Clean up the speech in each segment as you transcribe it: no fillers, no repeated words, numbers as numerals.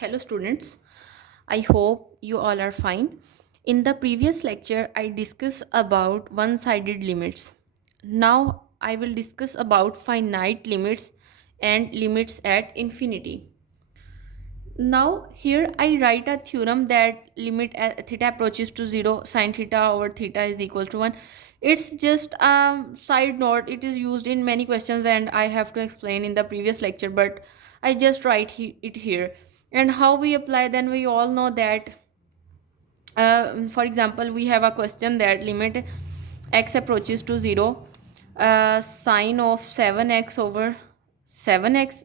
Hello students, I hope you all are fine. In the previous lecture, I discussed about one-sided limits. Now I will discuss about finite limits and limits at infinity. Now here I write a theorem that limit theta approaches to 0, sine theta over theta is equal to 1. It's just a side note. It is used in many questions and I have to explain in the previous lecture, but I just write it here. And how we apply, then we all know that for example, we have a question that limit x approaches to 0, sine of 7x over 7x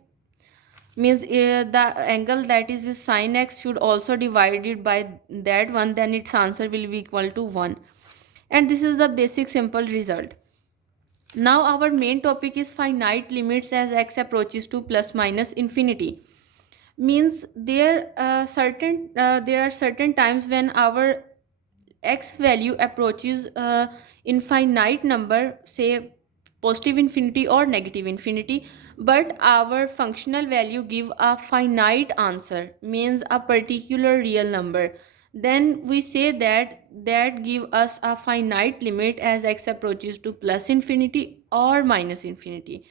means the angle that is with sin x should also divided by that one, then its answer will be equal to 1. And this is the basic simple result. Now our main topic is finite limits as x approaches to plus minus infinity. Means there are certain times when our x value approaches infinite number, say positive infinity or negative infinity, but our functional value give a finite answer, means a particular real number, then we say that give us a finite limit as x approaches to plus infinity or minus infinity.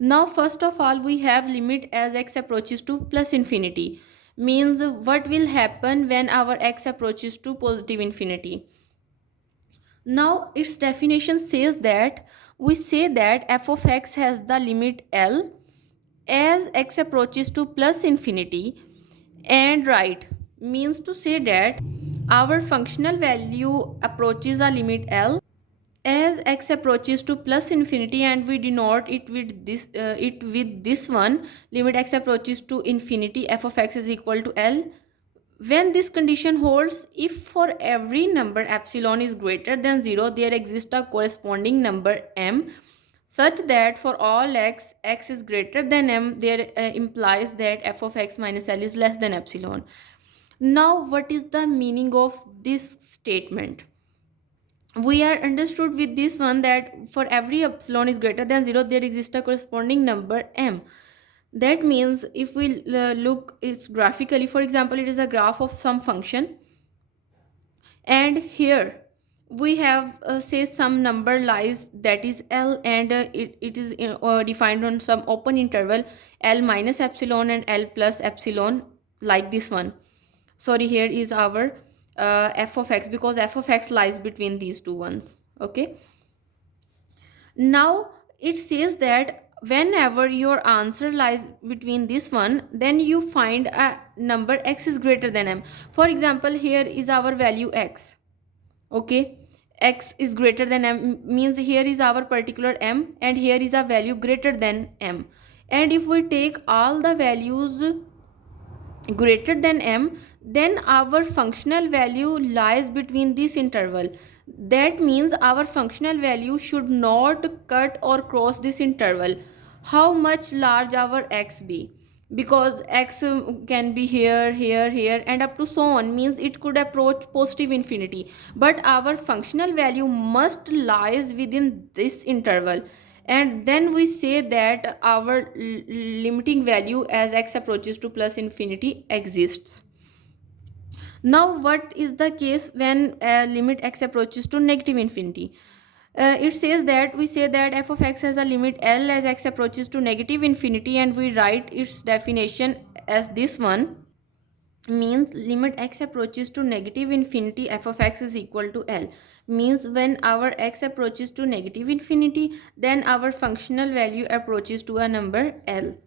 Now first of all, we have limit as x approaches to plus infinity, means what will happen when our x approaches to positive infinity. Now its definition says that we say that f of x has the limit L as x approaches to plus infinity, and right means to say that our functional value approaches a limit L as x approaches to plus infinity, and we denote it with this one, limit x approaches to infinity f of x is equal to L. When this condition holds, if for every number epsilon is greater than 0, there exists a corresponding number m such that for all x is greater than m, there implies that f of x minus L is less than epsilon. Now what is the meaning of this statement? We are understood with this one that for every epsilon is greater than 0, there exists a corresponding number m. That means if we look it graphically, for example, it is a graph of some function, and here we have say some number lies that is L, and it is defined on some open interval L minus epsilon and L plus epsilon, like this one. Sorry, here is our f of x, because f of x lies between these two ones. Okay, now it says that whenever your answer lies between this one, then you find a number x is greater than m. For example, here is our value x. Okay, x is greater than m means here is our particular m, and here is a value greater than m. And if we take all the values greater than m, then our functional value lies between this interval. That means our functional value should not cut or cross this interval. How much large our x be, because x can be here, here, here, and up to so on, means it could approach positive infinity, but our functional value must lies within this interval, and then we say that our limiting value as x approaches to plus infinity exists. Now what is the case when limit x approaches to negative infinity? It says that we say that f of x has a limit L as x approaches to negative infinity, and we write its definition as this one, means limit x approaches to negative infinity f of x is equal to L, means when our x approaches to negative infinity, then our functional value approaches to a number L.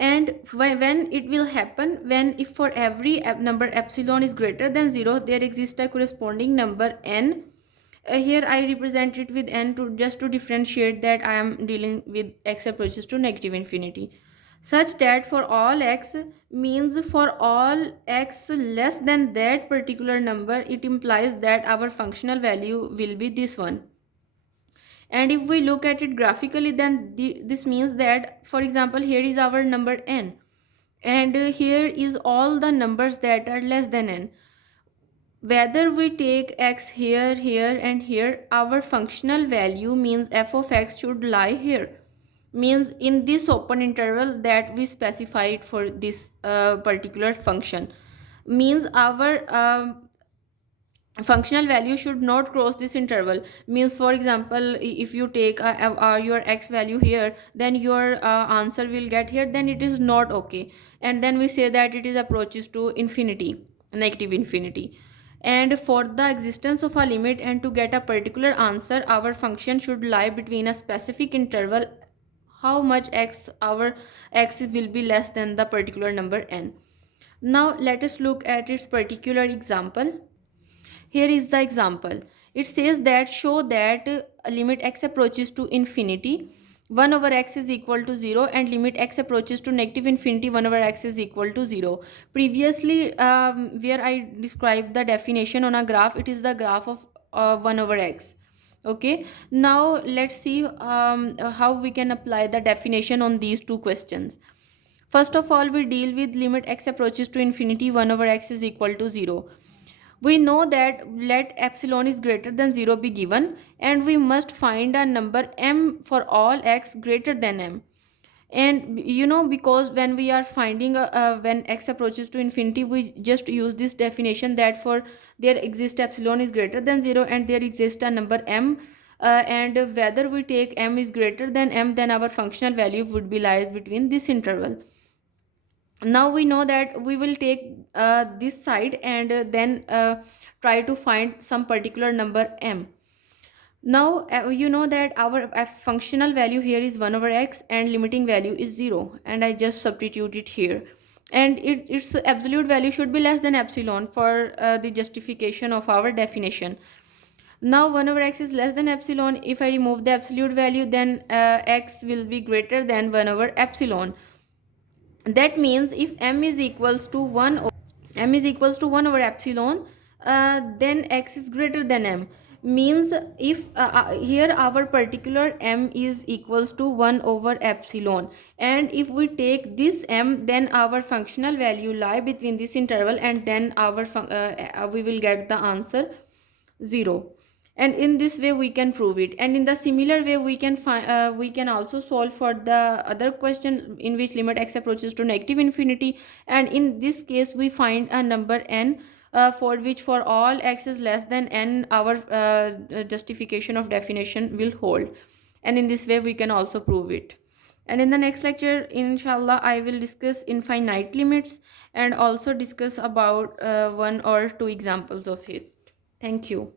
And when it will happen, when if for every number epsilon is greater than 0, there exists a corresponding number n. Here I represent it with n to just to differentiate that I am dealing with x approaches to negative infinity, such that for all x, means for all x less than that particular number, it implies that our functional value will be this one. And if we look at it graphically, then this means that, for example, here is our number n, and here is all the numbers that are less than n. Whether we take x here, here, and here, our functional value, means f of x, should lie here. means in this open interval that we specified for this particular function, means our functional value should not cross this interval. Means for example, if you take your x value here, then your answer will get here, then it is not okay, and then we say that it is approaches to infinity, negative infinity. And for the existence of a limit and to get a particular answer, our function should lie between a specific interval, how much x, our x will be less than the particular number n. Now let us look at its particular example. Here is the example. It says that show that limit x approaches to infinity, 1 over x is equal to 0, and limit x approaches to negative infinity, 1 over x is equal to 0. Previously, where I described the definition on a graph, it is the graph of 1 over x. Okay, now let's see how we can apply the definition on these two questions. First of all, we deal with limit x approaches to infinity, 1 over x is equal to 0. We know that let epsilon is greater than 0 be given, and we must find a number m for all x greater than m. And you know, because when we are finding when x approaches to infinity, we just use this definition that for there exists epsilon is greater than 0 and there exists a number m, and whether we take m is greater than m, then our functional value would be lies between this interval. Now we know that we will take this side and then try to find some particular number m. Now you know that our functional value here is 1 over x and limiting value is 0, and I just substitute it here, and its absolute value should be less than epsilon for the justification of our definition. Now 1 over x is less than epsilon. If I remove the absolute value, then x will be greater than 1 over epsilon. That means if m is equals to 1 over epsilon, then x is greater than m. Means if here our particular m is equals to 1 over epsilon, and if we take this m, then our functional value lie between this interval, and then our we will get the answer 0. And in this way we can prove it, and in the similar way we can find we can also solve for the other question in which limit x approaches to negative infinity, and in this case we find a number n for which for all x is less than n, our justification of definition will hold, and in this way we can also prove it. And in the next lecture, inshallah, I will discuss infinite limits and also discuss about one or two examples of it. Thank you.